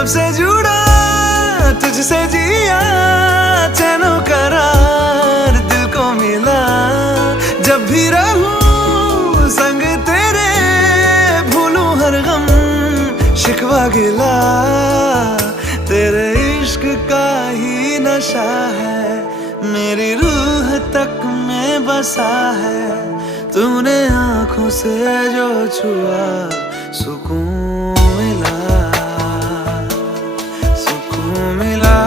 जब से जुड़ा तुझसे जिया, चैनो करार दिल को मिला। जब भी रहूं संग तेरे, भूलूं हर गम शिकवा गिला। तेरे इश्क का ही नशा है, मेरी रूह तक में बसा है। तूने आंखों से जो छुआ, सुकून मिला, सुकून मिला।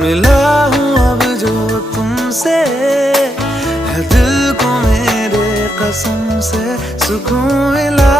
मिला हूँ अब जो तुमसे, है दिल को मेरे कसम से सुकून मिला।